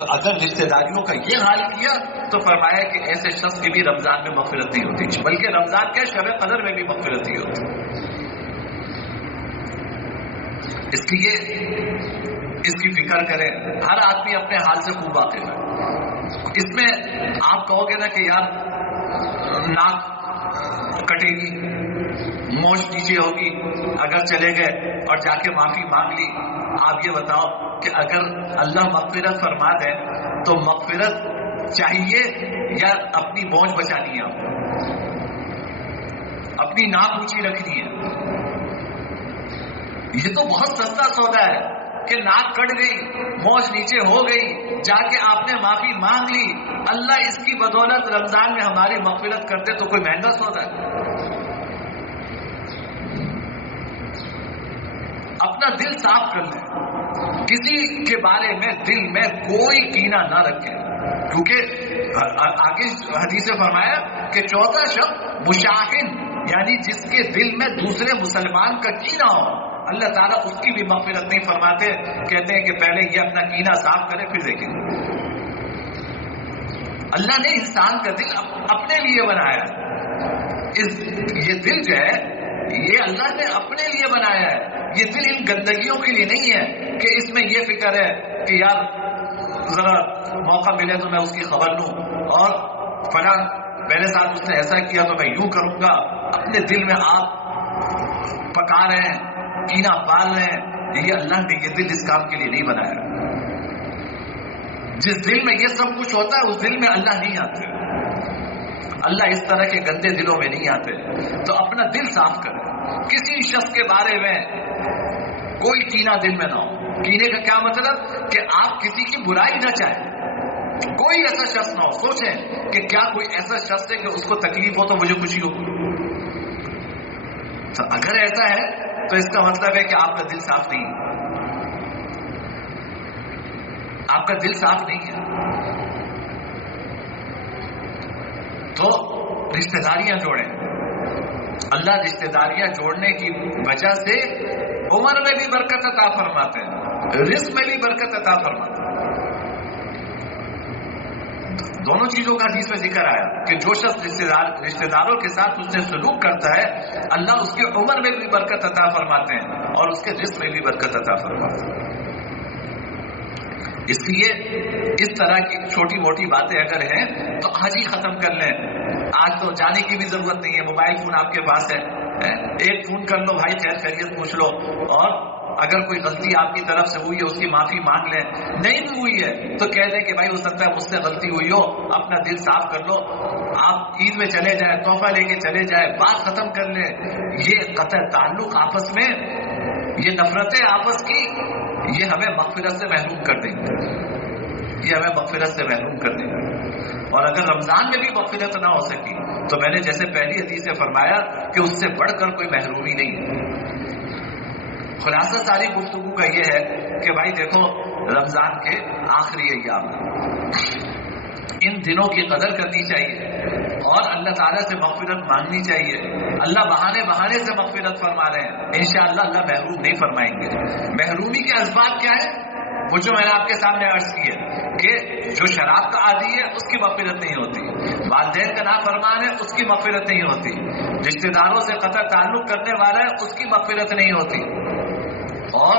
اگر رشتہ داریوں کا یہ حال کیا تو فرمایا کہ ایسے شخص کی بھی رمضان میں مغفرت نہیں ہوتی، بلکہ رمضان کے شب قدر میں بھی مغفرت نہیں ہوتی۔ اس لیے اس کی فکر کریں، ہر آدمی اپنے حال سے خوب واقف ہے۔ اس میں آپ کہو گے نا کہ یار ناک کٹے گی، موچ نیچے ہوگی اگر چلے گئے اور جا کے معافی مانگ لی۔ آپ یہ بتاؤ کہ اگر اللہ مغفرت فرما دے تو مغفرت چاہیے یا اپنی موچ بچانی ہے، اپنی ناک اونچی رکھنی ہے؟ یہ تو بہت سستا سودا ہے کہ ناک کٹ گئی، موچ نیچے ہو گئی، جا کے آپ نے معافی مانگ لی، اللہ اس کی بدولت رمضان میں ہماری مغفرت کر دے تو کوئی مہنگا سودا ہے؟ اپنا دل صاف کر لیں، کسی کے بارے میں دل میں کوئی کینہ نہ رکھیں، کیونکہ آگے حدیث میں فرمایا کہ چوتھا شخص مشاہن، یعنی جس کے دل میں دوسرے مسلمان کا کینہ ہو، اللہ تعالیٰ اس کی بھی مغفرت نہیں فرماتے، کہتے ہیں کہ پہلے یہ اپنا کینہ صاف کرے پھر دیکھیں۔ اللہ نے انسان کا دل اپنے لیے بنایا، یہ دل جو ہے یہ اللہ نے اپنے لیے بنایا ہے، یہ دل ان گندگیوں کے لیے نہیں ہے کہ اس میں یہ فکر ہے کہ یار ذرا موقع ملے تو میں اس کی خبر لوں، اور فلاں میرے ساتھ اس نے ایسا کیا تو میں یوں کروں گا۔ اپنے دل میں آپ پکا رہے ہیں، کینہ پال رہے ہیں، یہ اللہ نے یہ دل اس کام کے لیے نہیں بنایا۔ جس دل میں یہ سب کچھ ہوتا ہے اس دل میں اللہ نہیں آتے، اللہ اس طرح کے گندے دلوں میں نہیں آتے۔ تو اپنا دل صاف کریں، کسی شخص کے بارے میں کوئی کینہ دل میں نہ ہو۔ کینے کا کیا مطلب کہ آپ کسی کی برائی نہ چاہیں، کوئی ایسا شخص نہ ہو، سوچیں کہ کیا کوئی ایسا شخص ہے کہ اس کو تکلیف ہو تو مجھے خوشی ہو؟ تو اگر ایسا ہے تو اس کا مطلب ہے کہ آپ کا دل صاف نہیں ہے، آپ کا دل صاف نہیں ہے۔ تو رشتہ داریاں جوڑیں، اللہ رشتہ داریاں جوڑنے کی وجہ سے عمر میں بھی برکت عطا فرماتے ہیں، رزق میں بھی برکت عطا فرماتے ہیں۔ دونوں چیزوں کا حدیث میں ذکر آیا کہ جو شخص رشتہ داروں کے ساتھ اس سے سلوک کرتا ہے اللہ اس کی عمر میں بھی برکت عطا فرماتے ہیں اور اس کے رزق میں بھی برکت عطا فرماتے ہیں۔ اس لیے اس طرح کی چھوٹی موٹی باتیں اگر ہیں تو آج ہی ختم کر لیں، آج تو جانے کی بھی ضرورت نہیں ہے، موبائل فون آپ کے پاس ہے، ایک فون کر لو، بھائی خیر خیریت پوچھ لو، اور اگر کوئی غلطی آپ کی طرف سے ہوئی ہے اس کی معافی مانگ لیں، نہیں بھی ہوئی ہے تو کہہ دیں کہ بھائی ہو سکتا ہے مجھ سے غلطی ہوئی ہو، اپنا دل صاف کر لو، آپ عید میں چلے جائیں، تحفہ لے کے چلے جائیں، بات ختم کر لیں۔ یہ قطع تعلق آپس میں، یہ نفرتیں آپس کی، یہ ہمیں مغفرت سے محروم کر دیں گے، یہ ہمیں مغفرت سے محروم کر دیں گے۔ اور اگر رمضان میں بھی مغفرت نہ ہو سکی تو میں نے جیسے پہلی حدیث سے فرمایا کہ اس سے بڑھ کر کوئی محرومی نہیں ہے۔ خلاصہ ساری گفتگو کا یہ ہے کہ بھائی دیکھو رمضان کے آخری ایام ان دنوں کی قدر کرنی چاہیے اور اللہ تعالیٰ سے مغفرت مانگنی چاہیے۔ اللہ بہانے سے مغفرت فرما رہے ہیں، انشاءاللہ اللہ محروم نہیں فرمائیں گے۔ محرومی کے اسباب کیا ہے؟ وہ جو میں نے آپ کے سامنے عرض کی ہے کہ جو شراب کا عادی ہے اس کی مغفرت نہیں ہوتی، والدین کا نافرمان ہے اس کی مغفرت نہیں ہوتی، رشتہ داروں سے قطع تعلق کرنے والا ہے اس کی مغفرت نہیں ہوتی، اور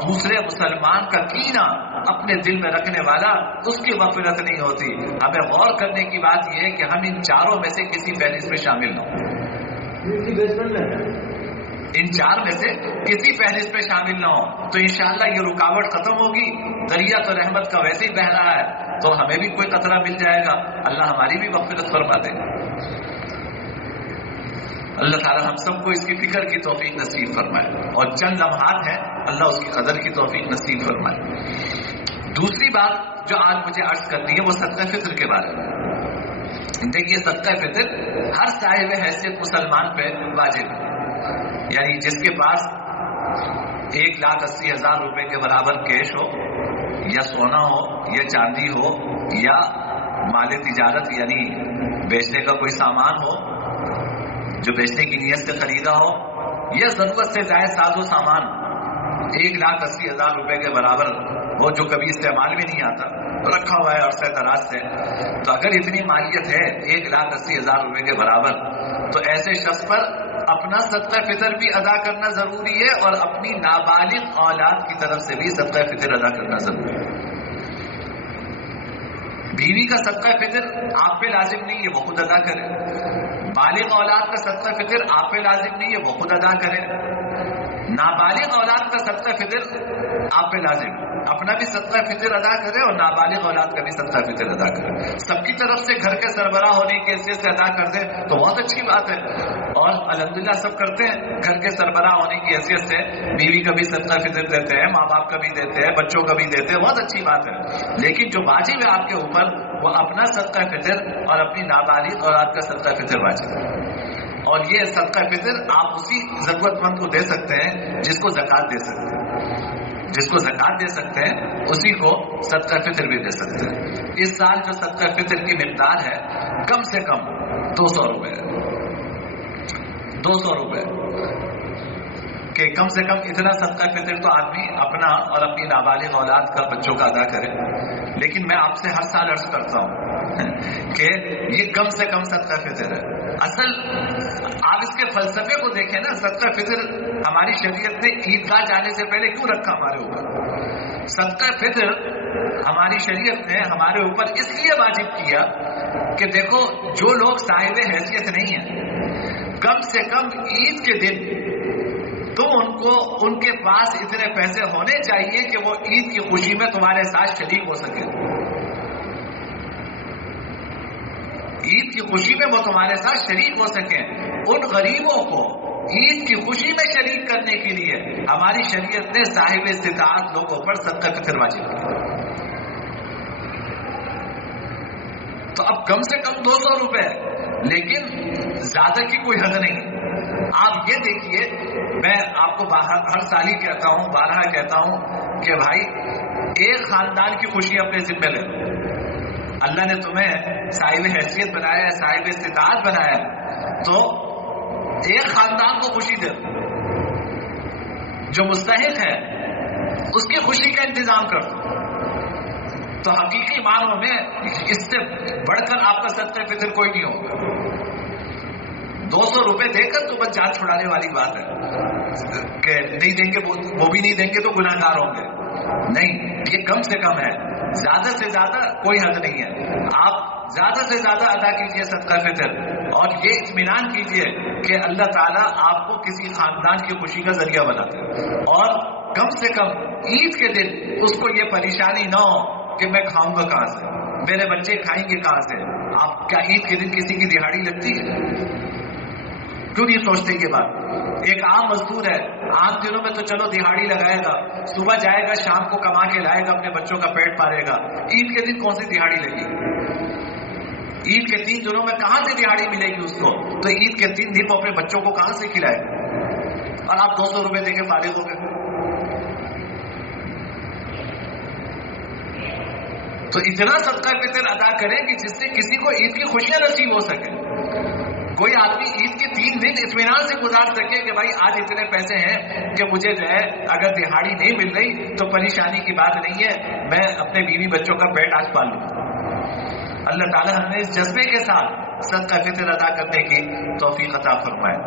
دوسرے مسلمان کا کینہ اپنے دل میں رکھنے والا اس کی مغفرت نہیں ہوتی۔ ہمیں غور کرنے کی بات یہ ہے کہ ہم ان چاروں میں سے کسی فہرست میں شامل نہ ہوں، ان چار میں سے کسی فہرست میں شامل نہ ہوں تو انشاءاللہ یہ رکاوٹ ختم ہوگی۔ دریا تو رحمت کا ویسے ہی بہ رہا ہے تو ہمیں بھی کوئی قطرہ مل جائے گا، اللہ ہماری بھی مغفرت فرما دے گا۔ اللہ تعالی ہم سب کو اس کی فکر کی توفیق نصیب فرمائے، اور چند لمحات ہیں اللہ اس کی قدر کی توفیق نصیب فرمائے۔ دوسری بات جو آج مجھے عرض کرنی ہے وہ صدقہ فطر کے بارے میں۔ دیکھیے صدقہ فطر ہر صاحب حیثیت مسلمان پہ واجب ہے، یعنی جس کے پاس 1,80,000 روپے کے برابر کیش ہو یا سونا ہو یا چاندی ہو یا مال تجارت یعنی بیچنے کا کوئی سامان ہو جو بیچنے کی نیت سے خریدا ہو، یا ضرورت سے زائد ساز و سامان 1,80,000 روپے کے برابر ہو جو کبھی استعمال میں نہیں آتا، رکھا ہوا ہے عرصہ دراز سے. تو اگر اتنی مالیت ہے 1,80,000 روپے کے برابر، تو ایسے شخص پر اپنا صدقہ فطر بھی ادا کرنا ضروری ہے اور اپنی نابالغ اولاد کی طرف سے بھی صدقہ فطر ادا کرنا ضروری ہے. بیوی کا صدقہ فطر آپ پہ لازم نہیں ہے، وہ خود ادا کرے. بالغ اولاد کا صدقہ فطر آپ پہ لازم نہیں ہے، وہ خود ادا کرے. نابالغ اولاد کا صدقہ فطر آپ پہ لازم، اپنا بھی صدقہ فطر ادا کرے اور نابالغ اولاد کا بھی صدقہ فطر ادا کرے. سب کی طرف سے گھر کے سربراہ ہونے کی حیثیت سے ادا کر دے تو بہت اچھی بات ہے، اور الحمدللہ سب کرتے ہیں. گھر کے سربراہ ہونے کی حیثیت سے بیوی کا بھی صدقہ فطر دیتے ہیں، ماں باپ کا بھی دیتے ہیں، بچوں کا بھی دیتے ہیں، بہت اچھی بات ہے. لیکن جو واجب ہے آپ کے اوپر وہ اپنا صدقہ فطر اور اپنی نابالغ اولاد کا صدقہ فطر واجب ہے. اور یہ صدقہ فطر آپ اسی ضرورت مند کو دے سکتے ہیں جس کو زکوٰۃ دے سکتے ہیں. جس کو زکوٰۃ دے سکتے ہیں اسی کو صدقہ فطر بھی دے سکتے ہیں. اس سال جو صدقہ فطر کی مقدار ہے کم سے کم 200 روپے ہے. 200 روپے کہ کم سے کم اتنا صدقہ فطر تو آدمی اپنا اور اپنی نابالغ اولاد کا بچوں کا ادا کرے. لیکن میں آپ سے ہر سال عرض کرتا ہوں کہ یہ کم سے کم صدقہ فطر ہے. اصل آپ اس کے فلسفے کو دیکھیں نا، صدقہ فطر ہماری شریعت نے عیدگاہ جانے سے پہلے کیوں رکھا ہمارے اوپر؟ صدقہ فطر ہماری شریعت نے ہمارے اوپر اس لیے واجب کیا کہ دیکھو جو لوگ صاحب حیثیت نہیں ہیں، کم سے کم عید کے دن تم ان کے پاس اتنے پیسے ہونے چاہیے کہ وہ عید کی خوشی میں تمہارے ساتھ شریک ہو سکے. عید کی خوشی میں وہ تمہارے ساتھ شریک ہو سکیں. ان غریبوں کو عید کی خوشی میں شریک کرنے کے لیے ہماری شریعت نے صاحب استطاعت لوگوں پر صدقہ فطر واجب کیا. تو اب کم سے کم 200 روپے، لیکن زیادہ کی کوئی حد نہیں. آپ یہ دیکھیے، میں آپ کو ہر سال ہی کہتا ہوں، بارہا کہتا ہوں کہ بھائی ایک خاندان کی خوشی اپنے ذمہ لے. اللہ نے تمہیں صاحب حیثیت بنایا ہے، صاحب استطاعت بنایا ہے، تو ایک خاندان کو خوشی دے. جو مستحق ہے اس کی خوشی کا انتظام کر دو. تو حقیقی معنوں میں اس سے بڑھ کر آپ کا صدقہ فطر کوئی نہیں ہوگا. 200 روپے دے کر تو بس جان چھڑانے والی بات ہے کہ نہیں دیں گے، وہ بھی نہیں دیں گے تو گناہ گار ہوں گے. نہیں، یہ کم سے کم ہے. زیادہ سے زیادہ کوئی حد نہیں ہے. آپ زیادہ سے زیادہ ادا کیجئے صدقہ فطر، اور یہ اطمینان کیجئے کہ اللہ تعالیٰ آپ کو کسی خاندان کی خوشی کا ذریعہ بناتے ہیں. اور کم سے کم عید کے دن اس کو یہ پریشانی نہ ہو کہ میں کھاؤں گا کہاں سے، میرے بچے کھائیں گے کہاں سے. آپ کیا عید کے دن کسی کی دہاڑی لگتی ہے؟ کیوں نہیں سوچتے یہ بات؟ ایک عام مزدور ہے، عام دنوں میں تو چلو دہاڑی لگائے گا، صبح جائے گا، شام کو کما کے لائے گا، اپنے بچوں کا پیٹ پالے گا. عید کے دن کون سی دہاڑی لگی؟ عید کے 3 دنوں میں کہاں سے دہاڑی ملے گی اس کو؟ تو عید کے 3 دن وہ اپنے بچوں کو کہاں سے کھلائے گا؟ اور آپ 200 روپے دے کے فارغ ہو گئے. تو اتنا صدقہ فطر ادا کریں کہ جس سے کسی کو عید کی خوشیاں نصیب ہو سکے. کوئی آدمی عید کے 3 دن اطمینان سے گزار سکے کہ بھائی آج اتنے پیسے ہیں کہ مجھے جو ہے اگر دہاڑی نہیں مل رہی تو پریشانی کی بات نہیں ہے، میں اپنے بیوی بچوں کا پیٹ آج پال لوں. اللہ تعالیٰ ہمیں اس جذبے کے ساتھ صدقہ فطر ادا کرنے کی توفیق عطا فرمائے.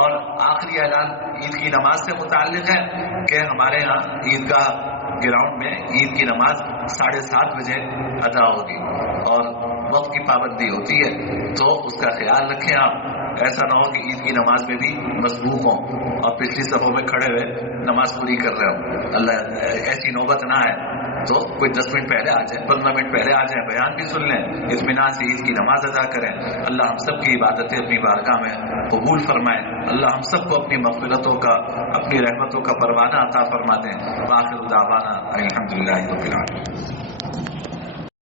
اور آخری اعلان عید کی نماز سے متعلق ہے کہ ہمارے ہاں عیدگاہ گراؤنڈ میں عید کی نماز 7:30 بجے ادا ہوگی اور وقت کی پابندی ہوتی ہے، تو اس کا خیال رکھیں آپ. ایسا نہ ہو کہ عید کی نماز میں بھی مسبوق ہوں اور پچھلی صفوں میں کھڑے ہوئے نماز پوری کر رہے ہوں. اللہ ایسی نوبت نہ آئے تو کوئی 10 منٹ پہلے آ جائے، 15 منٹ پہلے آ جائیں، بیان بھی سن لیں، اطمینان سے عید کی نماز ادا کریں. اللہ ہم سب کی عبادتیں اپنی بارگاہ میں قبول فرمائے. اللہ ہم سب کو اپنی مغفرتوں کا، اپنی رحمتوں کا پروانہ عطا فرما دیں. وآخر دعوانا الحمدللہ رب العالمین.